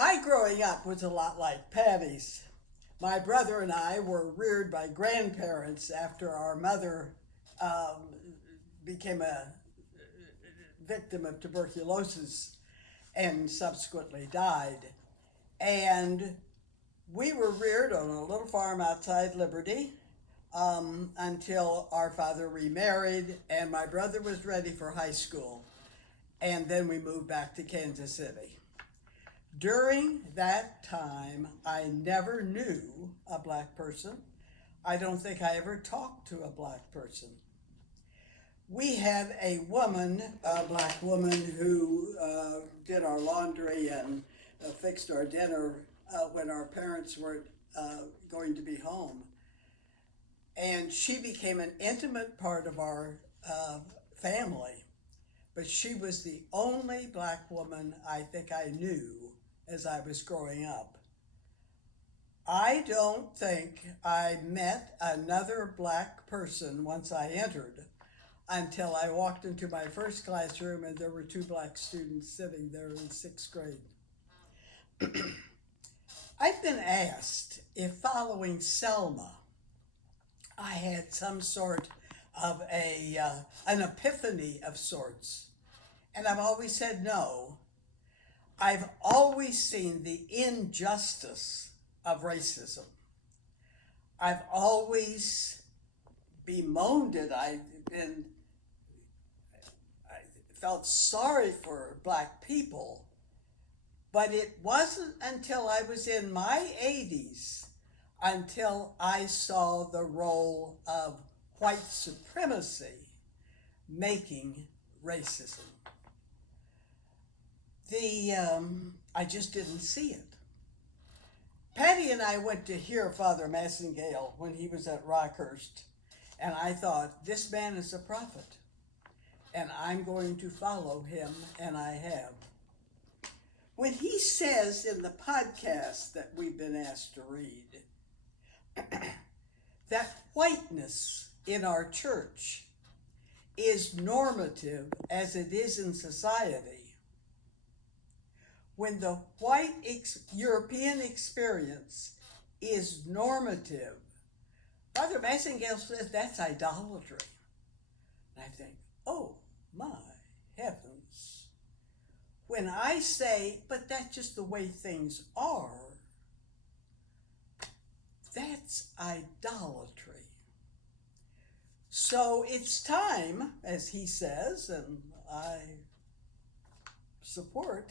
My growing up was a lot like Patty's. My brother and I were reared by grandparents after our mother um, became a victim of tuberculosis and subsequently died. And we were reared on a little farm outside Liberty until our father remarried and my brother was ready for high school. And then we moved back to Kansas City. During that time, I never knew a black person. I don't think I ever talked to a black person. We had a black woman, who did our laundry and fixed our dinner when our parents weren't going to be home. And she became an intimate part of our family. But she was the only black woman I think I knew as I was growing up. I don't think I met another black person once I entered until I walked into my first classroom and there were two black students sitting there in sixth grade. I've been asked if following Selma, I had some sort of an epiphany of sorts. And I've always said no. I've always seen the injustice of racism. I've always bemoaned it. I felt sorry for black people. But it wasn't until I was in my 80s until I saw the role of white supremacy making racism. I just didn't see it. Patty and I went to hear Father Massengale when he was at Rockhurst, and I thought, this man is a prophet, and I'm going to follow him, and I have. When he says in the podcast that we've been asked to read, that whiteness in our church is normative as it is in society, when the white European experience is normative, Father Massengale says that's idolatry. And I think, oh my heavens. When I say, but that's just the way things are, that's idolatry. So it's time, as he says, and I support,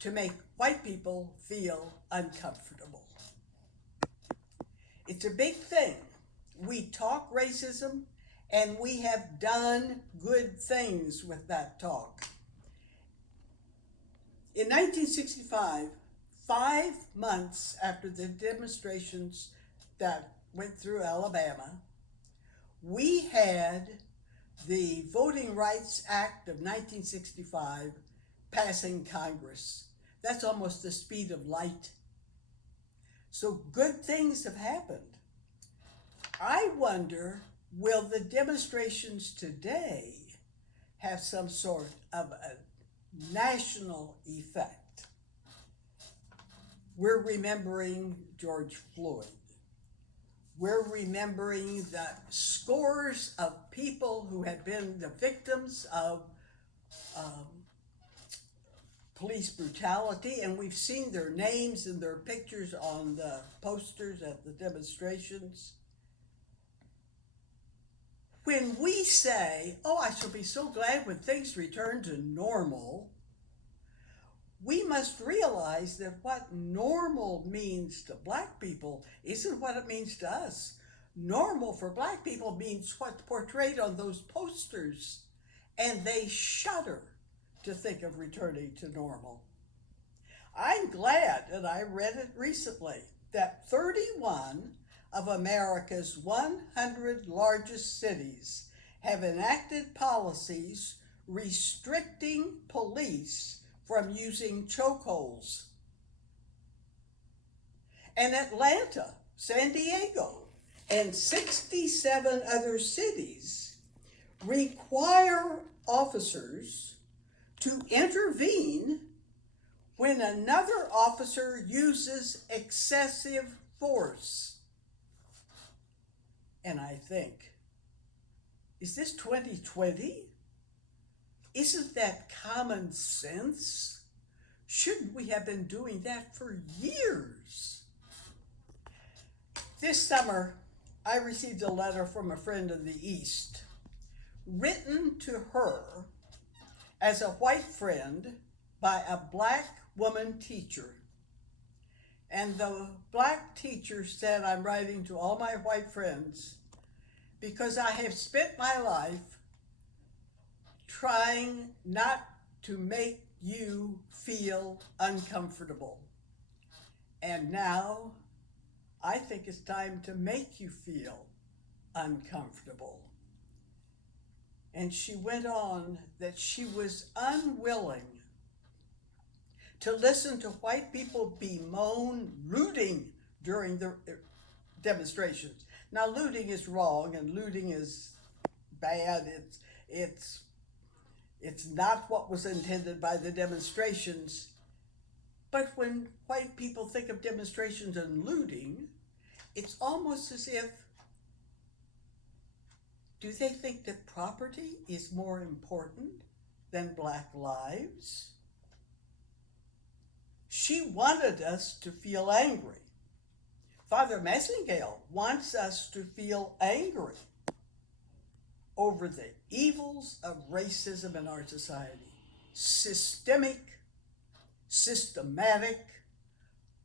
to make white people feel uncomfortable. It's a big thing. We talk racism, and we have done good things with that talk. In 1965, 5 months after the demonstrations that went through Alabama, we had the Voting Rights Act of 1965 passing Congress. That's almost the speed of light. So good things have happened. I wonder, will the demonstrations today have some sort of a national effect? We're remembering George Floyd. We're remembering the scores of people who had been the victims of police brutality, and we've seen their names and their pictures on the posters at the demonstrations. When we say, oh, I shall be so glad when things return to normal, we must realize that what normal means to black people isn't what it means to us. Normal for black people means what's portrayed on those posters, and they shudder to think of returning to normal. I'm glad, and I read it recently, that 31 of America's 100 largest cities have enacted policies restricting police from using chokeholds. And Atlanta, San Diego, and 67 other cities require officers to intervene when another officer uses excessive force. And I think, is this 2020? Isn't that common sense? Shouldn't we have been doing that for years? This summer, I received a letter from a friend in the East, written to her as a white friend by a black woman teacher. And the black teacher said, I'm writing to all my white friends because I have spent my life trying not to make you feel uncomfortable. And now I think it's time to make you feel uncomfortable. And she went on that she was unwilling to listen to white people bemoan looting during the demonstrations. Now, looting is wrong and looting is bad. It's not what was intended by the demonstrations. But when white people think of demonstrations and looting, it's almost as if, do they think that property is more important than black lives? She wanted us to feel angry. Father Messingale wants us to feel angry over the evils of racism in our society. Systematic,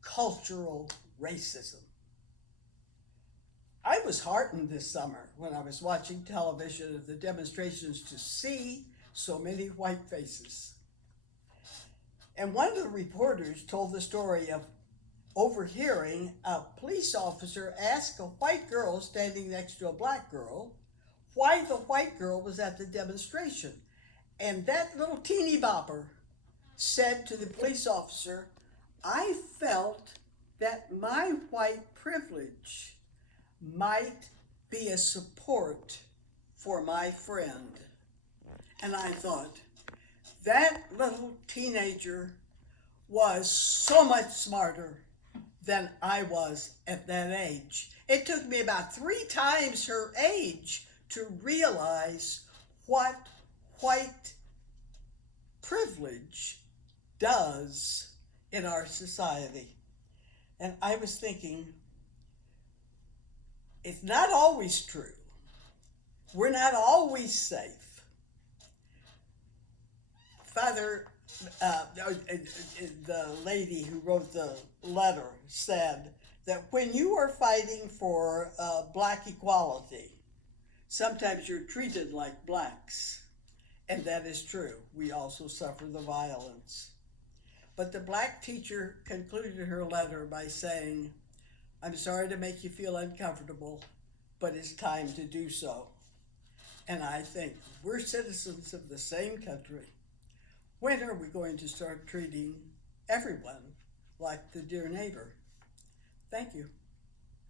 cultural racism. I was heartened this summer when I was watching television of the demonstrations to see so many white faces. And one of the reporters told the story of overhearing a police officer ask a white girl standing next to a black girl why the white girl was at the demonstration. And that little teeny bopper said to the police officer, I felt that my white privilege might be a support for my friend. And I thought, that little teenager was so much smarter than I was at that age. It took me about 3 times her age to realize what white privilege does in our society. And I was thinking, it's not always true. We're not always safe. Father, the lady who wrote the letter said that when you are fighting for black equality, sometimes you're treated like blacks. And that is true. We also suffer the violence. But the black teacher concluded her letter by saying, I'm sorry to make you feel uncomfortable, but it's time to do so. And I think we're citizens of the same country. When are we going to start treating everyone like the dear neighbor? Thank you.